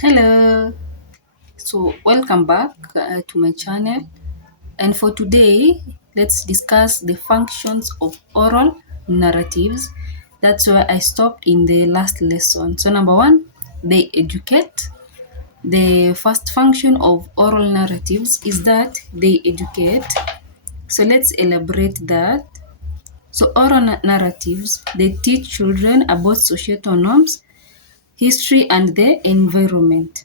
Hello. So, welcome back to my channel. And for today, let's discuss the functions of oral narratives. That's where I stopped in the last lesson. So, number one, they educate. The first function of oral narratives is that they educate. So, let's elaborate that. So, oral narratives, they teach children about societal norms, history, and the environment.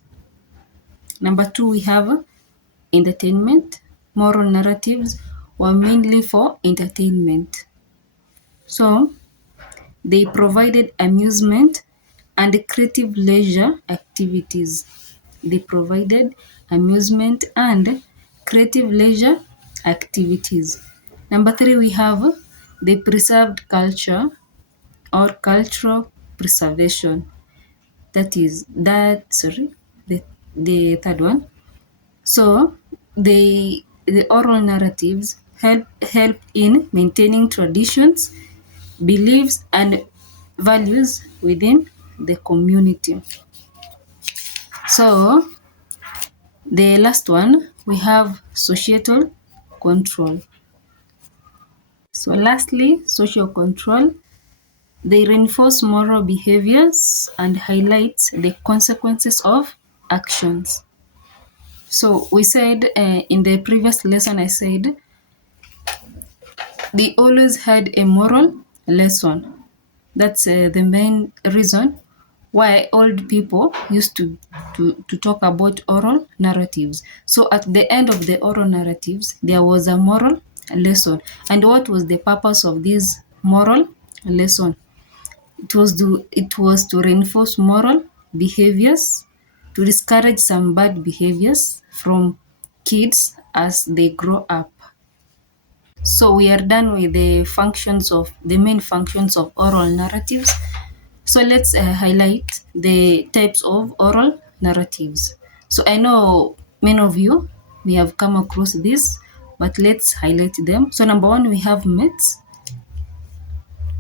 Number two, we have entertainment. Moral narratives were mainly for entertainment. So they provided amusement and creative leisure activities. They provided amusement and creative leisure activities. Number three, we have they preserved culture or cultural preservation. The third one. So the oral narratives help in maintaining traditions, beliefs, and values within the community. So the last one, we have societal control. So lastly, social control. They reinforce moral behaviors and highlight the consequences of actions. So we said in the previous lesson, I said they always had a moral lesson. That's the main reason why old people used to talk about oral narratives. So at the end of the oral narratives, there was a moral lesson. And what was the purpose of this moral lesson? It was to reinforce moral behaviors, to discourage some bad behaviors from kids as they grow up. So we are done with the main functions of oral narratives. So let's highlight the types of oral narratives. So I know many of you may have come across this, but let's highlight them. So number one, we have myths.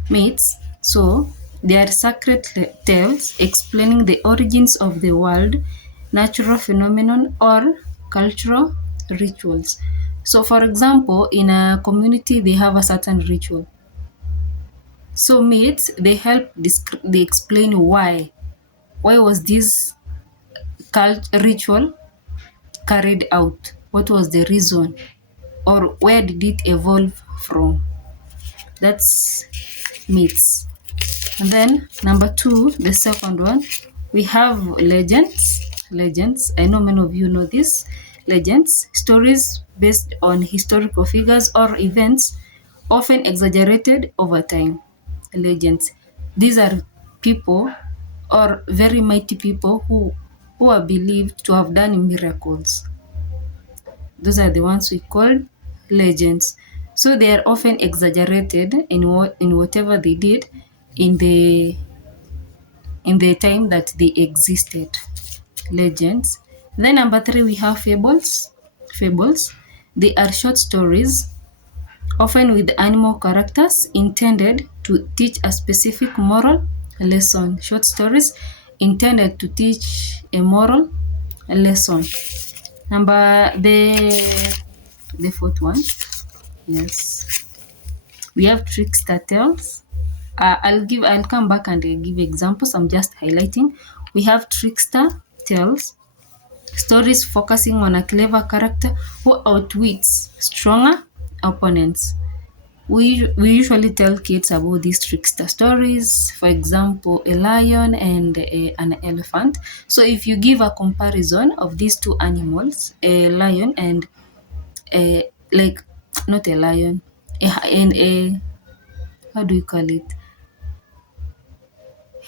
Myths. So they are sacred tales explaining the origins of the world, natural phenomenon, or cultural rituals. So, for example, in a community, they have a certain ritual. So myths, they explain why. Why was this ritual carried out? What was the reason? Or where did it evolve from? That's myths. And then number two, the second one, we have legends. Legends. I know many of you know this. Legends, stories based on historical figures or events, often exaggerated over time. Legends. These are people or very mighty people who are believed to have done miracles. Those are the ones we call legends. So they are often exaggerated in whatever they did in the in the time that they existed. Legends. Then number three, we have fables. Fables. They are short stories, often with animal characters intended to teach a specific moral lesson. Short stories intended to teach a moral lesson. The fourth one. Yes. We have trickster tales. I'll come back and give examples. I'm just highlighting. We have trickster tales, stories focusing on a clever character who outwits stronger opponents. We usually tell kids about these trickster stories. For example, a lion and an elephant. So if you give a comparison of these two animals, a lion and a like not a lion, and a how do you call it?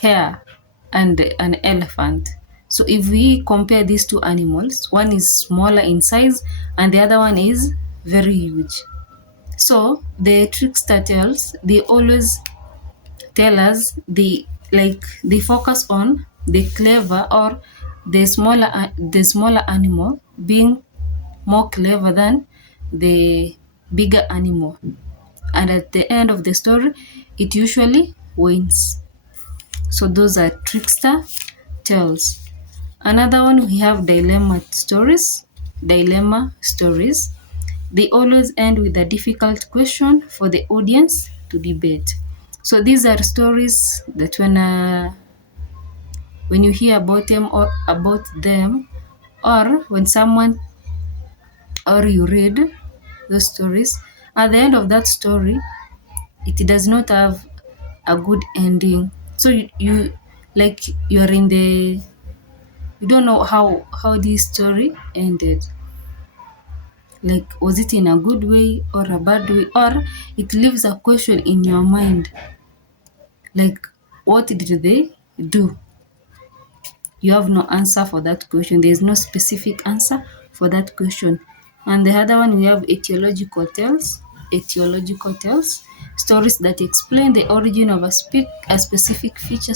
Hare and an elephant. So if we compare these two animals, one is smaller in size and the other one is very huge. So the trickster tales, they always tell us they focus on the clever or the smaller animal being more clever than the bigger animal. And at the end of the story, it usually wins. So those are trickster tales. Another one, we have dilemma stories. Dilemma stories. They always end with a difficult question for the audience to debate. So these are stories that when you hear about them, or when someone or you read those stories, at the end of that story, it does not have a good ending. So you like you're in the you don't know how this story ended. Like, was it in a good way or a bad way, or it leaves a question in your mind, like, what did they do? You have no answer for that question. There is no specific answer for that question. And the other one, we have etiological tales. Etiological tales, stories that explain the origin of a specific feature,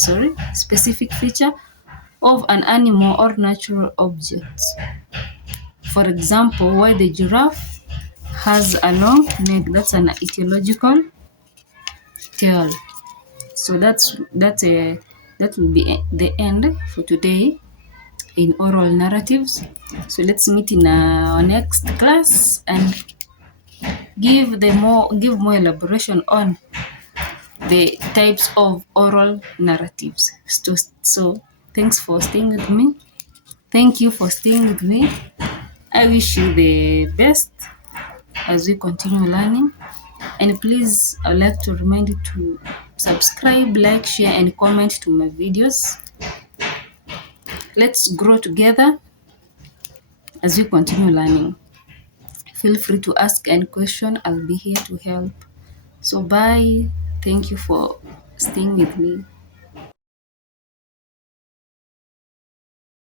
specific feature of an animal or natural object. For example, why the giraffe has a long neck. That's an etiological tale. So that will be the end for today in oral narratives. So let's meet in our next class and give more elaboration on the types of oral narratives. So thanks for staying with me. Thank you for staying with me. I wish you the best as we continue learning. And please, I'd like to remind you to subscribe, like, share, and comment to my videos. Let's grow together as we continue learning. Feel free to ask any question. I'll be here to help. So bye. Thank you for staying with me.